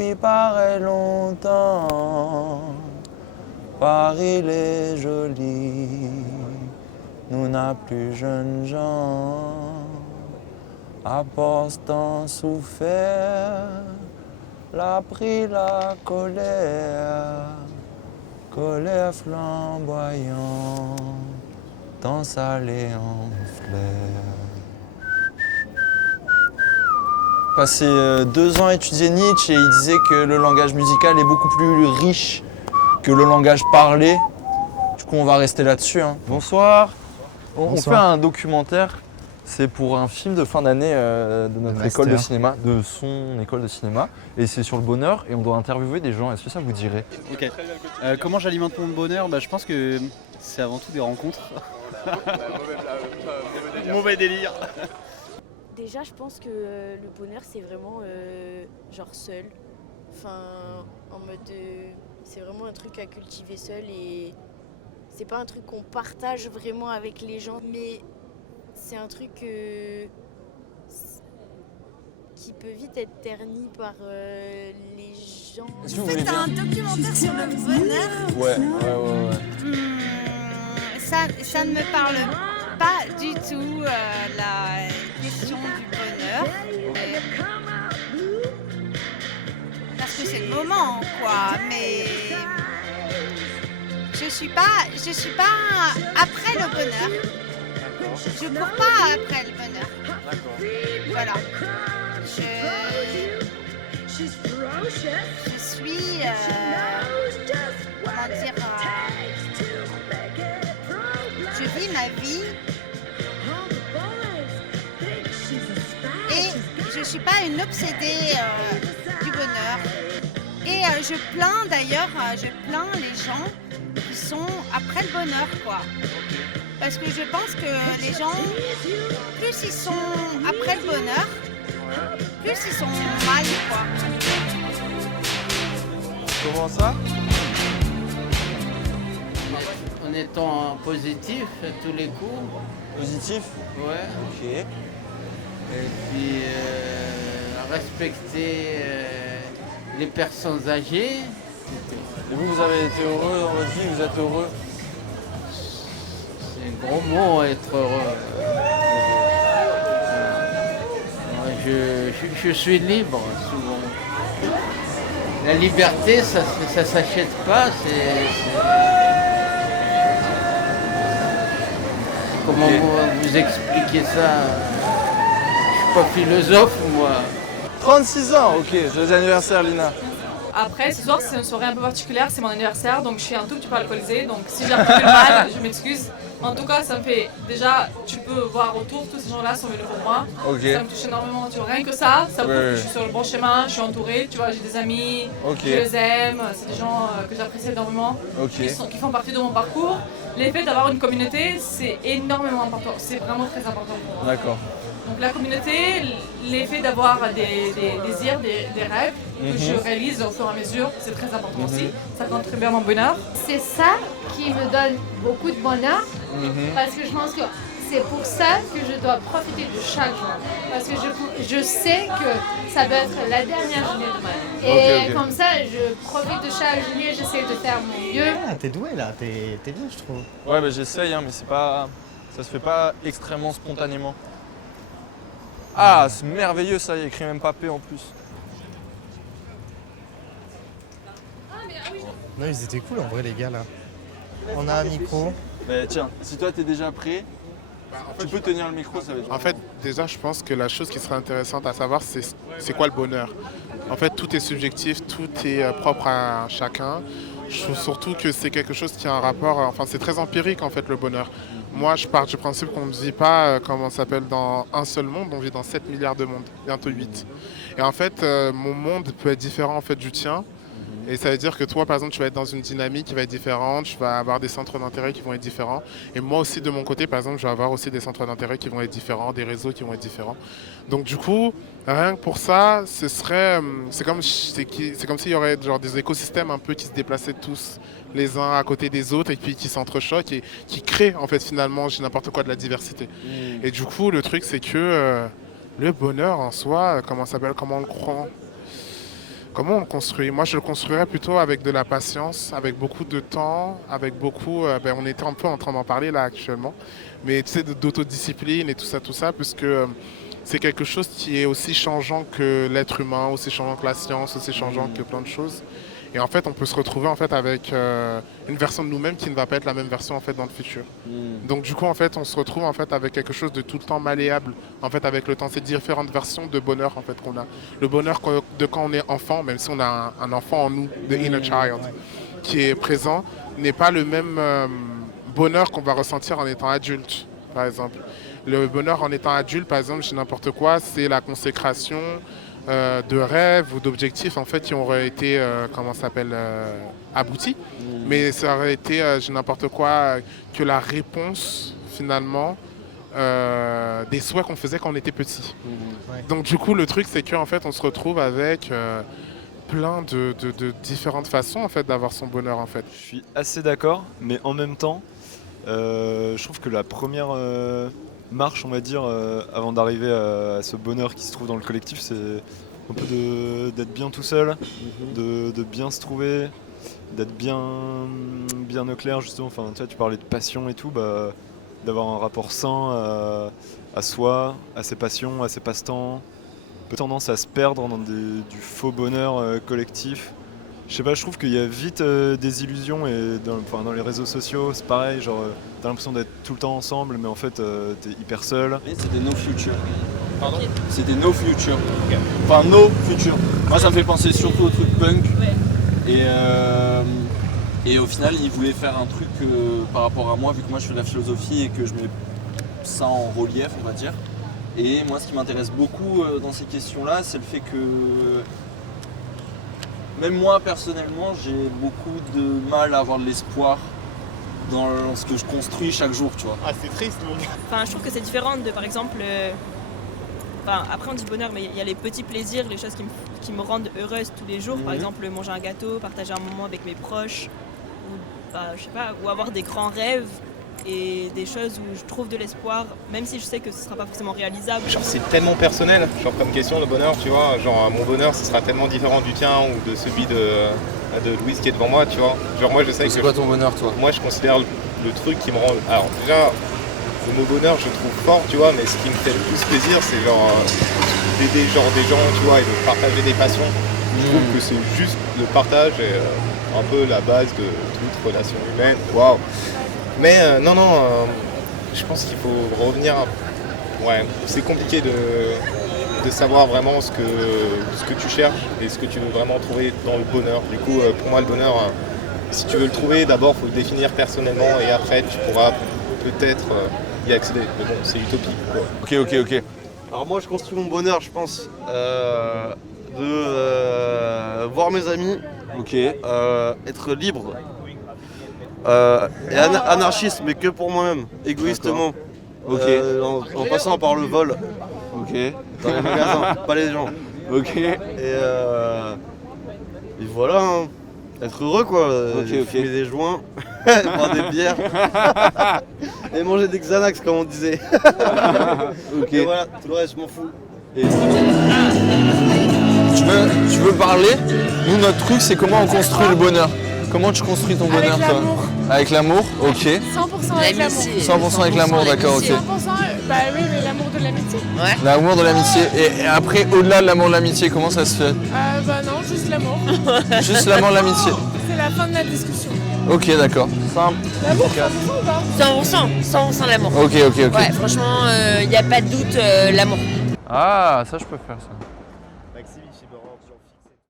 depuis pareil longtemps. Paris il est joli, nous n'a plus jeunes gens. À Postan souffert, l'a pris la colère flamboyant, tant salé en fleurs. Passé 2 ans à étudier Nietzsche et il disait que le langage musical est beaucoup plus riche que le langage parlé. Du coup, on va rester là-dessus. Bonsoir. On fait un documentaire. C'est pour un film de fin d'année de notre école de cinéma, de son école de cinéma. Et c'est sur le bonheur et on doit interviewer des gens. Est-ce que ça vous dirait? Ok. Comment j'alimente mon bonheur? Je pense que c'est avant tout des rencontres. Mauvais délire. Déjà, je pense que le bonheur, c'est vraiment genre seul. Enfin, en mode. C'est vraiment un truc à cultiver seul et c'est pas un truc qu'on partage vraiment avec les gens, mais c'est un truc qui peut vite être terni par les gens. C'est un documentaire sur le bonheur. Ouais. Ça ne me parle pas du tout la question du bonheur. Parce que c'est le moment, quoi. Mais je suis pas après le bonheur. Je cours pas après le bonheur. Voilà. Je suis comment dire, je vis ma vie et je suis pas une obsédée du bonheur. Et je plains les gens qui sont après le bonheur, quoi. Parce que je pense que les gens, plus ils sont après le bonheur, plus ils sont mal, quoi. Comment ça? En étant positif à tous les coups. Positif? Ouais. Ok. Et puis respecter les personnes âgées. Et vous avez été heureux dans votre vie? Vous êtes heureux? C'est un gros mot, être heureux. Moi, je suis libre, souvent. La liberté, ça s'achète pas. Comment vous expliquer ça? Je suis pas philosophe, moi. 36 ans, ok. Joyeux anniversaire, Lina. Après, ce soir, c'est une soirée un peu particulière, c'est mon anniversaire, donc je suis un tout petit peu alcoolisée, donc si j'ai un peu mal, je m'excuse. En tout cas, ça me fait, déjà, tu peux voir autour, tous ces gens-là sont venus pour moi. Okay. Ça me touche énormément, tu vois, rien que ça prouve que je suis sur le bon chemin, je suis entourée, tu vois, j'ai des amis, je les aime, c'est des gens que j'apprécie énormément, qui font partie de mon parcours. L'effet d'avoir une communauté, c'est énormément important, c'est vraiment très important pour moi. D'accord. Donc la communauté, l'effet d'avoir des désirs, des rêves que je réalise au fur et à mesure, c'est très important aussi. Ça contribue à mon bonheur. C'est ça qui me donne beaucoup de bonheur parce que je pense que c'est pour ça que je dois profiter de chaque jour. Parce que je sais que ça peut être la dernière journée de ma vie. Et comme ça, je profite de chaque journée, j'essaie de faire mon mieux. Ah, t'es doué là, t'es bien je trouve. Ouais, bah, j'essaye, mais c'est pas... ça se fait pas extrêmement spontanément. Ah, c'est merveilleux ça, il y a écrit même pas P en plus. Non, ils étaient cool en vrai les gars là. On a un micro. Bah, tiens, si toi t'es déjà prêt, tu peux tenir le micro, ça va être... En fait, déjà, je pense que la chose qui serait intéressante à savoir, c'est quoi le bonheur. En fait, tout est subjectif, tout est propre à chacun. Je trouve surtout que c'est quelque chose qui a un rapport, enfin c'est très empirique en fait le bonheur. Moi je pars du principe qu'on ne vit pas, comment ça s'appelle, dans un seul monde, on vit dans 7 milliards de mondes, bientôt 8. Et en fait mon monde peut être différent en fait du tien. Et ça veut dire que toi, par exemple, tu vas être dans une dynamique qui va être différente, tu vas avoir des centres d'intérêt qui vont être différents. Et moi aussi, de mon côté, par exemple, je vais avoir aussi des centres d'intérêt qui vont être différents, des réseaux qui vont être différents. Donc du coup, rien que pour ça, c'est comme s'il y aurait genre des écosystèmes un peu qui se déplaçaient tous les uns à côté des autres et puis qui s'entrechoquent et qui créent en fait finalement, j'ai n'importe quoi, de la diversité. Et du coup, le truc, c'est que le bonheur en soi, comment on le croit ? Comment on le construit? Moi, je le construirais plutôt avec de la patience, avec beaucoup de temps, avec beaucoup... on était un peu en train d'en parler là actuellement, mais tu sais, d'autodiscipline et tout ça, puisque c'est quelque chose qui est aussi changeant que l'être humain, aussi changeant que la science, aussi changeant que plein de choses. Et en fait, on peut se retrouver en fait avec une version de nous-mêmes qui ne va pas être la même version en fait dans le futur. Donc du coup, en fait, on se retrouve en fait avec quelque chose de tout le temps malléable. En fait, avec le temps, c'est différentes versions de bonheur en fait qu'on a. Le bonheur de quand on est enfant, même si on a un enfant en nous, the inner child, qui est présent, n'est pas le même bonheur qu'on va ressentir en étant adulte, par exemple. Le bonheur en étant adulte, par exemple, chez n'importe quoi, c'est la consécration de rêves ou d'objectifs en fait qui auraient été aboutis, mais ça aurait été n'importe quoi que la réponse finalement des souhaits qu'on faisait quand on était petit. Donc du coup le truc c'est qu'en fait on se retrouve avec plein de différentes façons en fait d'avoir son bonheur en fait. Je suis assez d'accord, mais en même temps je trouve que la première marche, on va dire, avant d'arriver à ce bonheur qui se trouve dans le collectif, c'est un peu d'être bien tout seul, de bien se trouver, d'être bien au clair justement. Enfin, tu vois, tu parlais de passion et tout, d'avoir un rapport sain à soi, à ses passions, à ses passe-temps. Un peu tendance à se perdre dans du faux bonheur collectif. Je sais pas, je trouve qu'il y a vite des illusions et dans les réseaux sociaux, c'est pareil, genre t'as l'impression d'être tout le temps ensemble, mais en fait t'es hyper seul. C'était No Future. Pardon ? C'était No Future. Okay. Enfin, No Future. Moi, ça me fait penser surtout au truc punk. Ouais. Et au final, il voulait faire un truc par rapport à moi, vu que moi je fais de la philosophie et que je mets ça en relief, on va dire. Et moi, ce qui m'intéresse beaucoup dans ces questions-là, c'est le fait que même moi, personnellement, j'ai beaucoup de mal à avoir de l'espoir dans ce que je construis chaque jour, tu vois. Ah, c'est triste, donc. Enfin, je trouve que c'est différent de, par exemple... après, on dit bonheur, mais il y a les petits plaisirs, les choses qui me rendent heureuse tous les jours. Par exemple, manger un gâteau, partager un moment avec mes proches, ou, je sais pas, ou avoir des grands rêves et des choses où je trouve de l'espoir, même si je sais que ce sera pas forcément réalisable. Genre c'est tellement personnel, genre comme question le bonheur, tu vois, genre mon bonheur ce sera tellement différent du tien ou de celui de Louise qui est devant moi, tu vois. Genre moi je sais que... C'est quoi ton bonheur, toi ? Moi je considère le truc qui me rend... Alors déjà, le mot bonheur je le trouve fort, tu vois, mais ce qui me fait le plus plaisir c'est genre d'aider des gens, tu vois, et de partager des passions. Je trouve que c'est juste le partage et un peu la base de toute relation humaine. Waouh. Mais je pense qu'il faut revenir. Ouais, c'est compliqué de savoir vraiment ce que tu cherches et ce que tu veux vraiment trouver dans le bonheur. Du coup, pour moi, le bonheur, si tu veux le trouver, d'abord, il faut le définir personnellement et après, tu pourras peut-être y accéder. Mais bon, c'est utopique, quoi. Ok. Alors moi, je construis mon bonheur, je pense, de voir mes amis, être libre. Et anarchiste, mais que pour moi-même, égoïstement, en passant par le vol, dans les magasins, pas les gens. Et voilà, hein. Être heureux quoi, fumer des joints, boire des bières et manger des Xanax comme on disait. Et voilà, tout le reste je m'en fous. Et... Tu veux parler ? Nous notre truc c'est comment on construit le bonheur. Comment tu construis ton bonheur toi ? Avec l'amour, ok. 100% avec l'amour. 100% avec l'amour, d'accord, ok. 100%, bah oui, mais l'amour de l'amitié. Ouais. L'amour de l'amitié. Et après, au-delà de l'amour de l'amitié, comment ça se fait ? Bah non, juste l'amour. Juste l'amour de l'amitié. C'est la fin de la discussion. Ok, d'accord. Simple. L'amour, 100% ou pas ? 100% l'amour. Ok. Ouais, franchement, il n'y a pas de doute, l'amour. Ah, ça je peux faire ça.